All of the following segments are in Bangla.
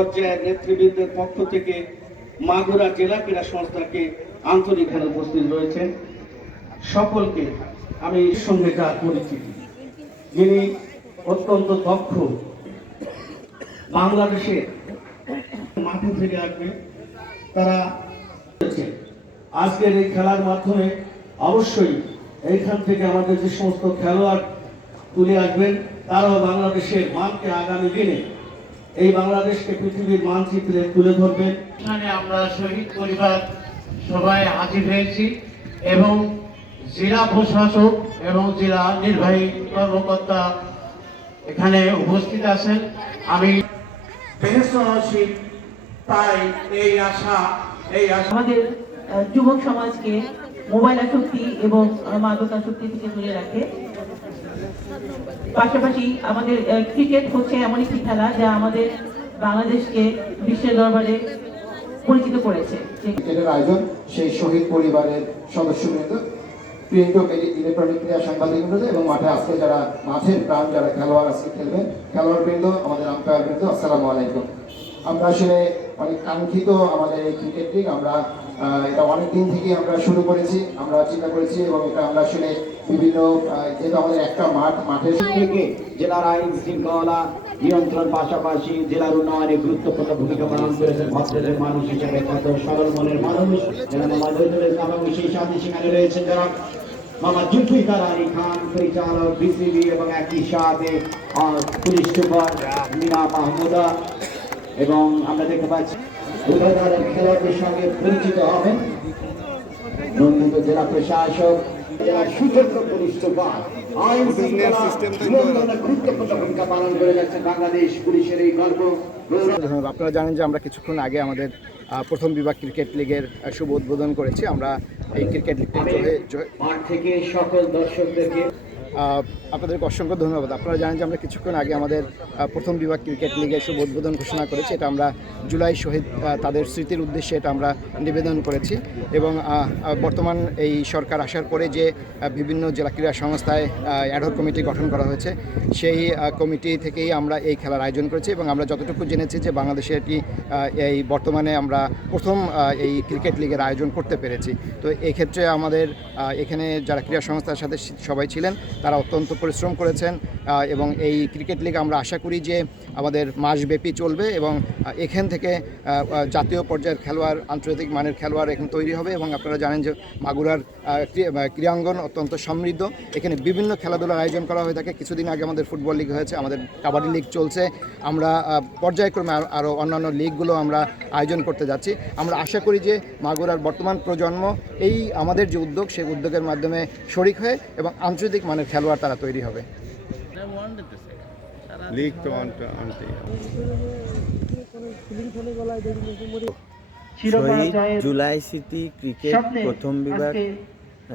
পর্যায়ের নেতৃবৃন্দের পক্ষ থেকে মাগুরা জেলা ক্রীড়া সংস্থাকে আন্তরিক উপস্থিত রয়েছেন। সকলকে আমি সঙ্গে যার পরিচিতি যিনি অত্যন্ত দক্ষ বাংলাদেশে মাঠে থেকে আসবে, তারা আজকের এই খেলার মাধ্যমে অবশ্যই এইখান থেকে আমাদের যে সমস্ত খেলোয়াড় তুলে আসবেন, তারাও বাংলাদেশের মানকে আগামী দিনে এই বাংলাদেশকে পৃথিবীর মানচিত্রে তুলে ধরবেন। এখানে আমরা শহীদ পরিবার সবাই হাজির হয়েছি এবং জেলা প্রশাসক এবং জেলা নির্বাহী কর্মকর্তা এখানে উপস্থিত আছেন। আমি বেহসনশীল তাই এই আশা এই আশা। আমাদের যুবক সমাজকে মোবাইল আসক্তি এবং আহ, মাদক আসক্তি থেকে দূরে রাখে। পাশাপাশি আমাদের ক্রিকেট হচ্ছে এমন একটি খেলা যা আমাদের বাংলাদেশকে বিশ্বের দরবারে পরিচিত করেছে। ক্রিকেটের আয়োজন সেই শহীদ পরিবারের সদস্যবৃন্দ মাঠে যারা প্রাণ, যারা খেলোয়াড় আমাদের আসসালামু আলাইকুম। আমরা আসলে অনেক কাঙ্ক্ষিত আমাদের এই ক্রিকেট লিগ আমরা এটা অনেক দিন থেকে আমরা শুরু করেছি আমরা চিন্তা করেছি এবং এটা আমরা আসলে বিভিন্ন যেহেতু আমাদের একটা মাঠ মাঠের থেকে জেলার আইন শৃঙ্খলা নিয়ন্ত্রণ পাশাপাশি জেলার উন্নয়নে গুরুত্বপূর্ণ ভূমিকা পালন করেছেন ভদ্রদের মানুষ হিসেবে কত সরল মনের মানুষ যারা মামা ইসলাম সেই সাথে সেখানে রয়েছেন যারা মামা জুলফিকার আলী খান পরিচালক বিসিবি এবং একই সাথে পুলিশ সুপার মিনা মাহমুদা এবং আমরা দেখতে পাচ্ছি উভয় খেলোয়াড়দের সঙ্গে পরিচিত হবেন নন্দিত জেলা প্রশাসক জেলার সুযোগ্য পুলিশ সুপার আইন গুরুত্বপূর্ণ ভূমিকা পালন করে যাচ্ছেন বাংলাদেশ পুলিশের এই গর্ব। আপনারা জানেন যে আমরা কিছুক্ষণ আগে আমাদের প্রথম বিভাগ ক্রিকেট লিগের শুভ উদ্বোধন করেছি। আমরা এই ক্রিকেট লিগটি থেকে সকল দর্শকদেরকে আপনাদেরকে অসংখ্য ধন্যবাদ। আপনারা জানেন যে আমরা কিছুক্ষণ আগে আমাদের প্রথম বিভাগ ক্রিকেট লিগে শুভ উদ্বোধন ঘোষণা করেছি। এটা আমরা জুলাই শহীদ তাদের স্মৃতির উদ্দেশ্যে এটা আমরা নিবেদন করেছি। এবং বর্তমান এই সরকার আসার পরে যে বিভিন্ন জেলা ক্রীড়া সংস্থায় অ্যাডহক কমিটি গঠন করা হয়েছে, সেই কমিটি থেকেই আমরা এই খেলার আয়োজন করেছি। এবং আমরা যতটুকু জেনেছি যে বাংলাদেশে এটি এই বর্তমানে আমরা প্রথম এই ক্রিকেট লিগের আয়োজন করতে পেরেছি। তো এক্ষেত্রে আমাদের এখানে যারা ক্রীড়া সংস্থার সাথে সবাই ছিলেন তারা অত্যন্ত পরিশ্রম করেছেন এবং এই ক্রিকেট লিগ আমরা আশা করি যে আমাদের মাসব্যাপী চলবে এবং এখান থেকে জাতীয় পর্যায়ের খেলোয়াড়, আন্তর্জাতিক মানের খেলোয়াড় এখানে তৈরি হবে এবং আপনারা জানেন যে মাগুরার ক্রীড়াঙ্গন অত্যন্ত সমৃদ্ধ। এখানে বিভিন্ন খেলাধুলার আয়োজন করা হয়ে থাকে। কিছুদিন আগে আমাদের ফুটবল লিগ হয়েছে, আমাদের কাবাডি লিগ চলছে। আমরা পর্যায়ক্রমে আর- আরও অন্যান্য লিগগুলো আমরা আয়োজন করতে যাচ্ছি। আমরা আশা করি যে মাগুরার বর্তমান প্রজন্ম এই আমাদের যে উদ্যোগ, সেই উদ্যোগের মাধ্যমে শরিক হয়ে এবং আন্তর্জাতিক মানের খেলোয়াড় তারা তৈরি হবে। লিগ তো জুলাই সিটি ক্রিকেট প্রথম বিভাগ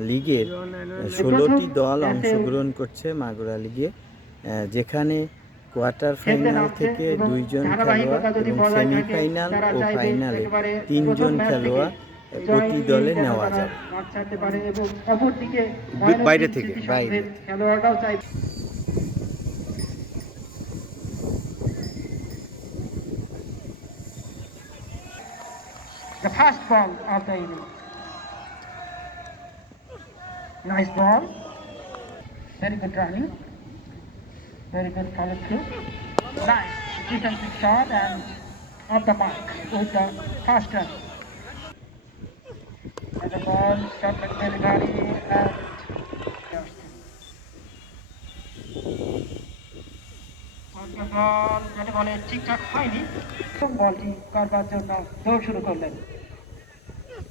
লিগের ষোলোটি দল অংশগ্রহণ করছে মাগুরা লিগে। যেখানে কোয়ার্টার ফাইনাল থেকে দুইজন খেলোয়াড় এবং সেমিফাইনাল ও ফাইনালে তিনজন খেলোয়াড় প্রতি জয় দলে নিয়ে নেওয়া তারা যাবে মাঠ ছাড়তে পারে এবং অপরদিকে বাইরে থেকে, স্মৃতি বাইরে। সংঘের খেলোয়াড়রাও চাইবে The first ball of the inning. Nice ball. Very good running. Very good follow through. Nice defensive shot and off the mark with the first run. The ball shot by delivery and বল যেটা বলে ঠিকঠাক হয়নি বলটি করবার জন্য দৌড় শুরু করলেন।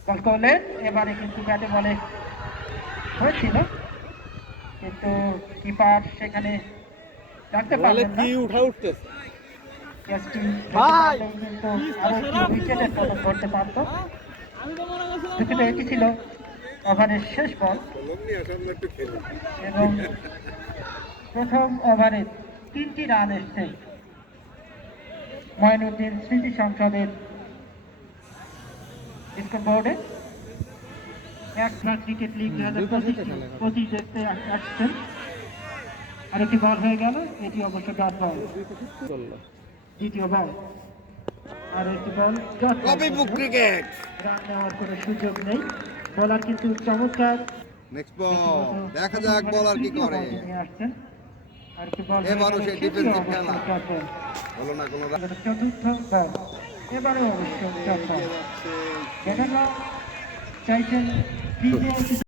বল করলেন এবারে কিন্তু ব্যাটে বলে হয়েছিল। কিন্তু কিপার সেখানে রাখতে পারলেন কিন্তু আরও একটি উইকেটের পতন ঘটতে পারত। দুঃখিত এটি ছিল ওভারের শেষ বল। এবং প্রথম ওভারে তিনটি রান এসছে। ময়নুদ্দিন স্মৃতি সংসদের স্কোর বোর্ডে। এক লাখ ক্রিকেট লিগ দু হাজার পঁচিশ পঁচিশ দেখতে আসছেন। আরেকটি বল হয়ে গেল এটি অবশ্য ডট বল। দ্বিতীয় বল। আর একটি ball copy book cricket run নেওয়ার কোনো সুযোগ নেই। বলার কিন্তু চমৎকার। নেক্সট বল দেখা যাক বলার কি করে। আর কি বল এবারও সেই defensive খেলা। হলো না কোনো চতুর্থ বল এবারে অবশ্য চাইছেন